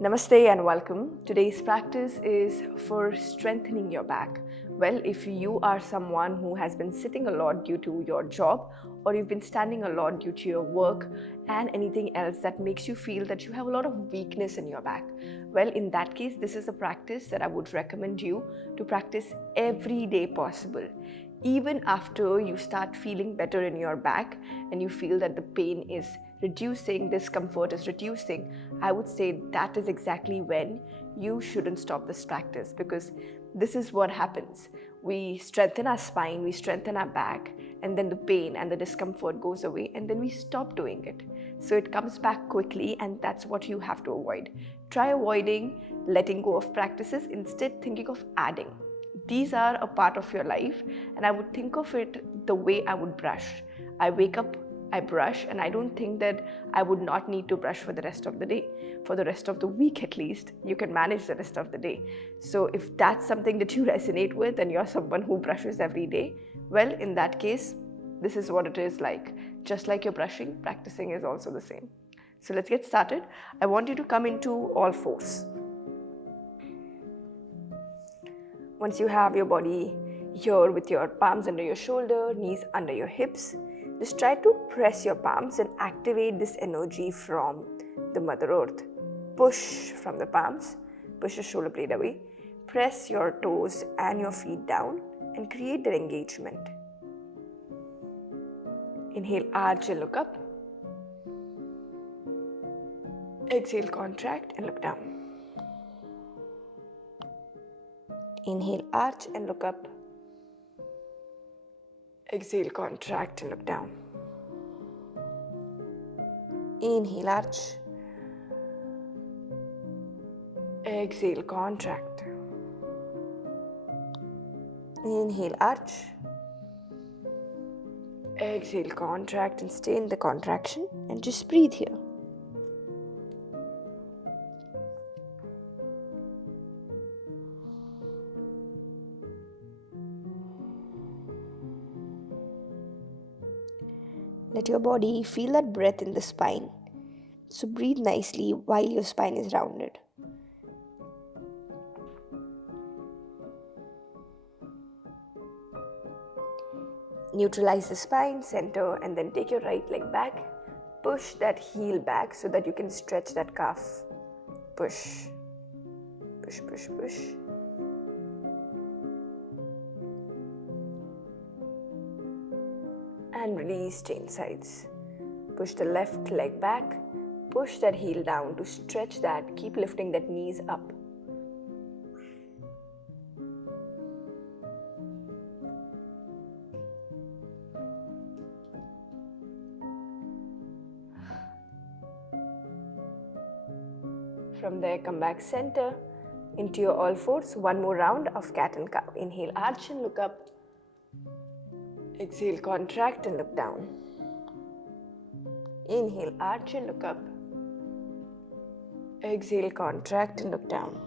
Namaste and welcome. Today's practice is for strengthening your back. Well, if you are someone who has been sitting a lot due to your job, or you've been standing a lot due to your work and anything else that makes you feel that you have a lot of weakness in your back, well, in that case, this is a practice that I would recommend you to practice every day possible. Even after you start feeling better in your back and you feel that the pain is reducing, discomfort is reducing, I would say that is exactly when you shouldn't stop this practice, because this is what happens. We strengthen our spine, we strengthen our back, and then the pain and the discomfort goes away, and then we stop doing it. So it comes back quickly, and that's what you have to avoid. Try avoiding letting go of practices, instead thinking of adding. These are a part of your life, and I would think of it the way I would brush. I wake up, I brush, and I don't think that I would not need to brush for the rest of the day. For the rest of the week at least, you can manage the rest of the day. So if that's something that you resonate with and you're someone who brushes every day, well, in that case, this is what it is like. Just like you're brushing, practicing is also the same. So let's get started. I want you to come into all fours. Once you have your body here with your palms under your shoulder, knees under your hips, just try to press your palms and activate this energy from the Mother Earth. Push from the palms, push your shoulder blade away, press your toes and your feet down and create that engagement. Inhale, arch and look up. Exhale, contract and look down. Inhale, arch and look up. Exhale, contract and look down. Inhale, arch. Exhale, contract. Inhale, arch. Exhale, contract, and stay in the contraction and just breathe here. Let your body feel that breath in the spine. So breathe nicely while your spine is rounded. Neutralize the spine, center, and then take your right leg back. Push that heel back so that you can stretch that calf. Push. Push, push, push. And release, change sides. Push the left leg back. Push that heel down to stretch that. Keep lifting that knees up. From there, come back center into your all fours. One more round of cat and cow. Inhale, arch and look up. Exhale, contract and look down. Inhale, arch and look up. Exhale, contract and look down.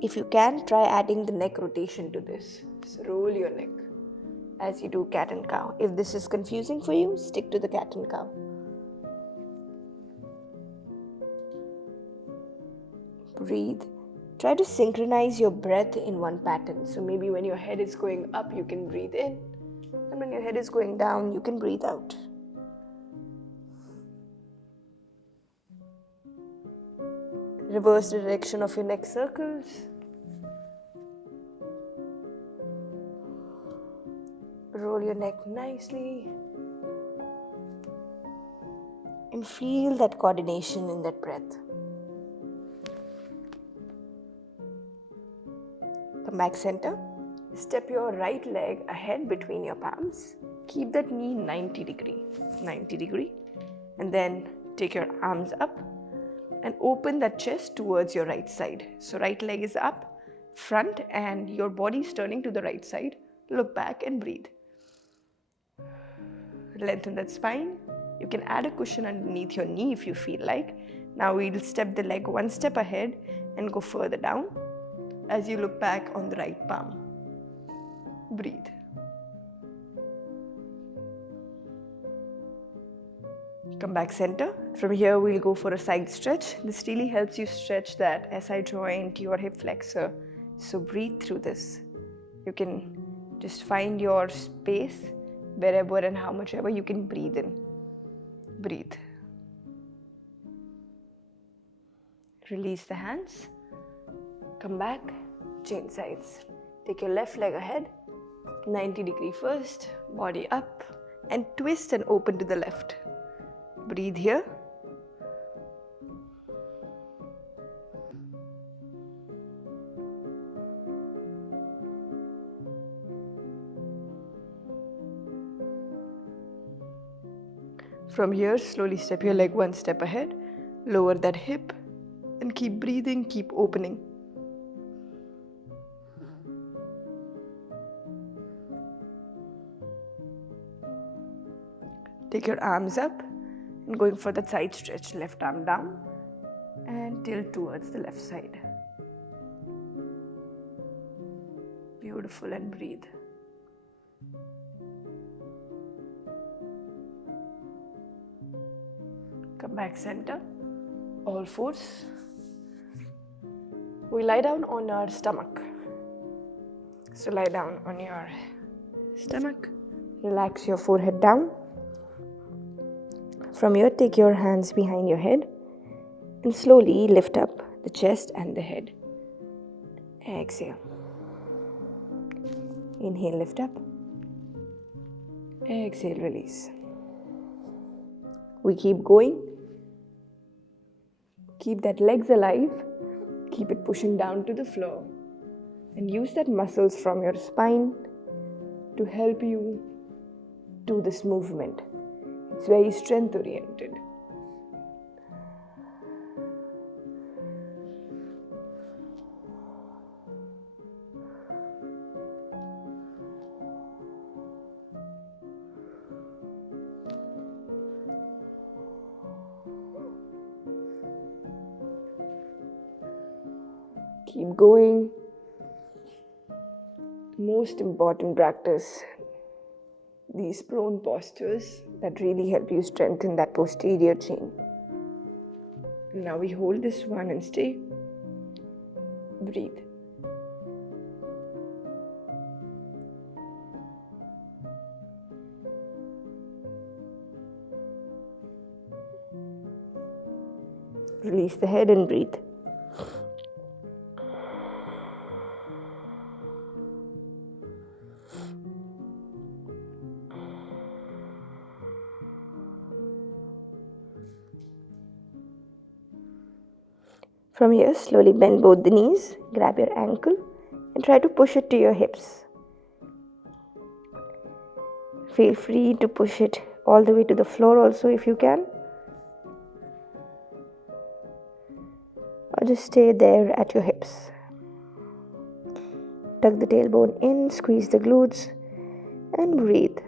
If you can, try adding the neck rotation to this. So roll your neck as you do cat and cow. If this is confusing for you, stick to the cat and cow. Breathe. Try to synchronize your breath in one pattern. So maybe when your head is going up, you can breathe in. And when your head is going down, you can breathe out. Reverse the direction of your neck circles. Roll your neck nicely. And feel that coordination in that breath. Come back center. Step your right leg ahead between your palms. Keep that knee 90 degree. And then take your arms up and open that chest towards your right side. So right leg is up, front, and your body is turning to the right side. Look back and breathe. Lengthen that spine. You can add a cushion underneath your knee if you feel like. Now we'll step the leg one step ahead and go further down as you look back on the right palm. Breathe. Come back center. From here we'll go for a side stretch. This really helps you stretch that SI joint, your hip flexor. So breathe through this. You can just find your space wherever and how much ever you can breathe in. Breathe. Release the hands. Come back, change sides. Take your left leg ahead, 90-degree first, body up, and twist and open to the left. Breathe here. From here, slowly step your leg one step ahead, lower that hip, and keep breathing, keep opening. Take your arms up and going for that side stretch. Left arm down and tilt towards the left side. Beautiful, and breathe. Come back center, all fours. We lie down on our stomach. So lie down on your stomach, relax your forehead down. From here, take your hands behind your head and slowly lift up the chest and the head. Exhale. Inhale, lift up. Exhale, release. We keep going. Keep that legs alive. Keep it pushing down to the floor. And use that muscles from your spine to help you do this movement. It's very strength oriented. Keep going. Most important practice, these prone postures that really help you strengthen that posterior chain. Now we hold this one and stay. Breathe. Release the head and breathe. From here, slowly bend both the knees, grab your ankle and try to push it to your hips. Feel free to push it all the way to the floor also if you can. Or just stay there at your hips. Tuck the tailbone in, squeeze the glutes and breathe.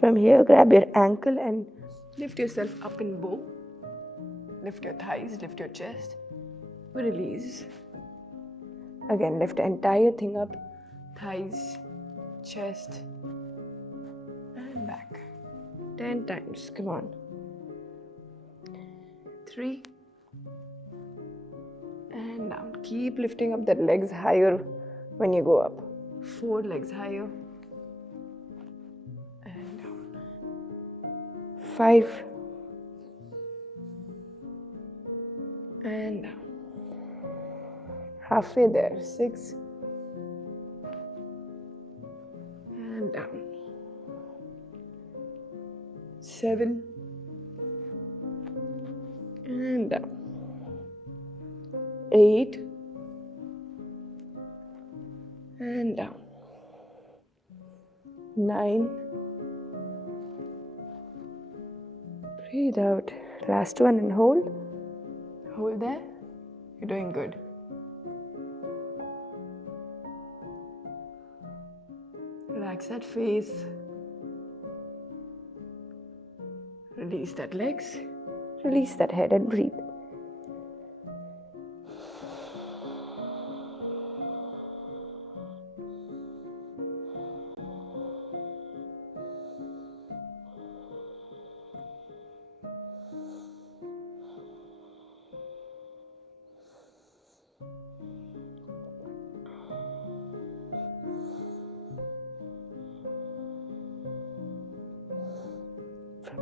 From here, grab your ankle and lift yourself up in bow. Lift your thighs, lift your chest. Release. Again, lift the entire thing up. Thighs, chest, and back. 10 times. Come on. 3. And down. Keep lifting up that legs higher when you go up. 4 legs higher. 5 and down. Halfway there. 6 and down. 7 and down. 8 and down. 9. Breathe out. Last one and hold. Hold there. You're doing good. Relax that face. Release that legs. Release that head and breathe.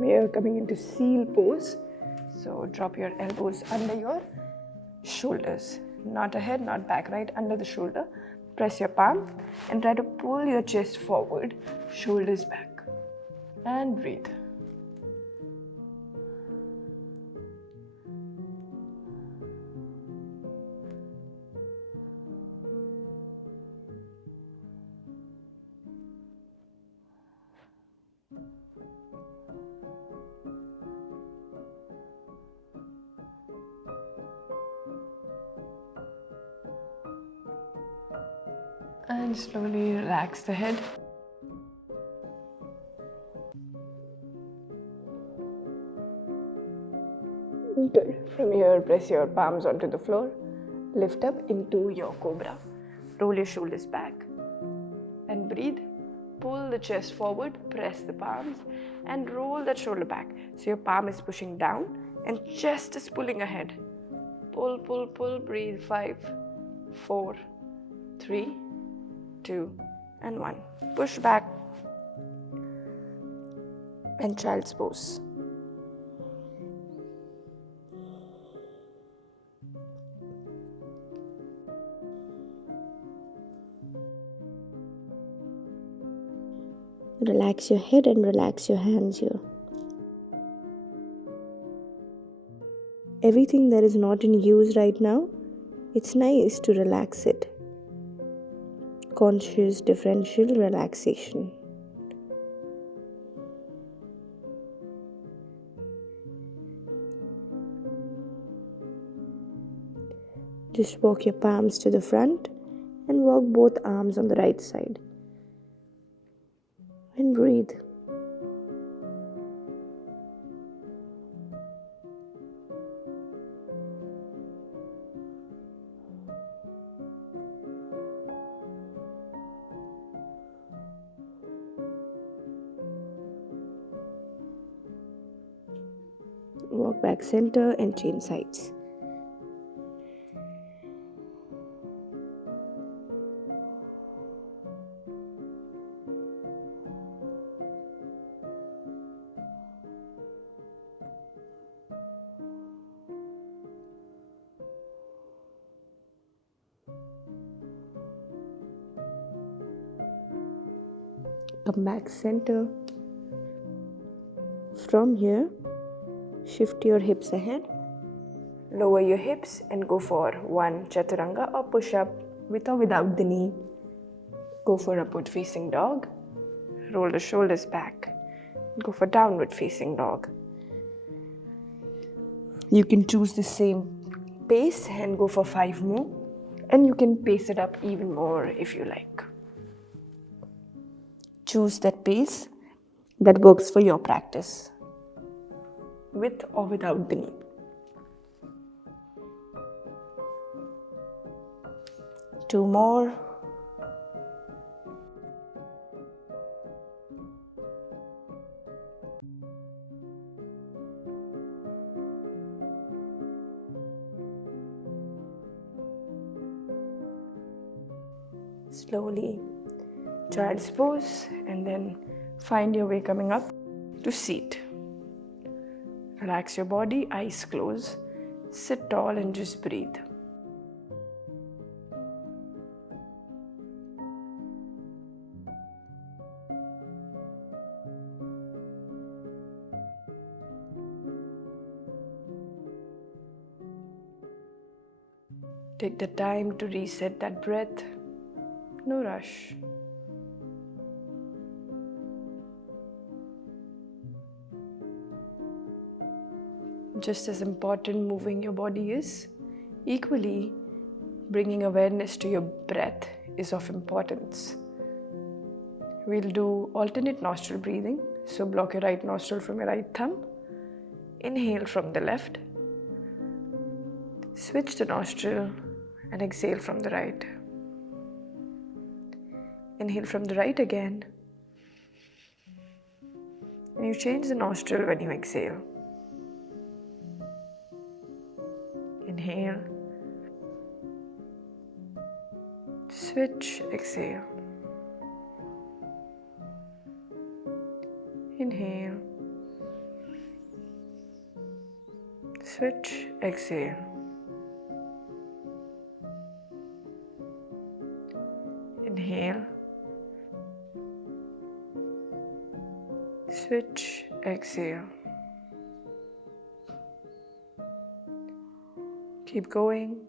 From here, coming into seal pose. So drop your elbows under your shoulders. Not ahead, not back, right under the shoulder. Press your palm and try to pull your chest forward, shoulders back. And breathe. And slowly relax the head. Good. From here, press your palms onto the floor. Lift up into your cobra. Roll your shoulders back. And breathe. Pull the chest forward. Press the palms. And roll that shoulder back. So your palm is pushing down and chest is pulling ahead. Pull, pull, pull. Breathe. 5, 4, 3, 2, and 1. Push back. And child's pose. Relax your head and relax your hands here. Everything that is not in use right now, it's nice to relax it. Conscious differential relaxation. Just walk your palms to the front and walk both arms on the right side. And breathe. Walk back center and change sides. Come back center. From here, shift your hips ahead. Lower your hips and go for one chaturanga or push up with or without the knee. Go for upward facing dog. Roll the shoulders back. Go for downward facing dog. You can choose the same pace and go for 5 more. And you can pace it up even more if you like. Choose that pace that works for your practice, with or without the knee. Two more. Slowly, child's pose, and then find your way coming up to seat. Relax your body, eyes closed. Sit tall and just breathe. Take the time to reset that breath. No rush. Just as important moving your body is, equally bringing awareness to your breath is of importance. We'll do alternate nostril breathing. So block your right nostril from your right thumb. Inhale from the left. Switch the nostril and exhale from the right. Inhale from the right again. And you change the nostril when you exhale. Inhale. Switch, exhale. Inhale. Switch, exhale. Inhale. Switch, exhale. Keep going.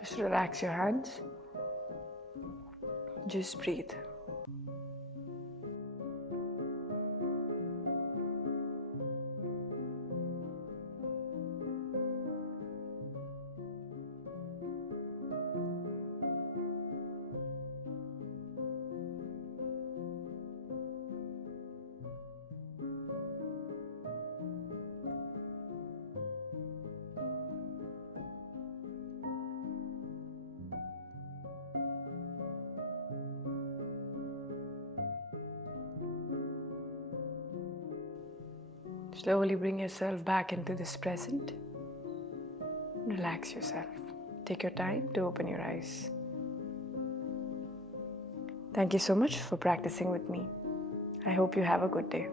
Just relax your hands. Just breathe. Slowly bring yourself back into this present. Relax yourself. Take your time to open your eyes. Thank you so much for practicing with me. I hope you have a good day.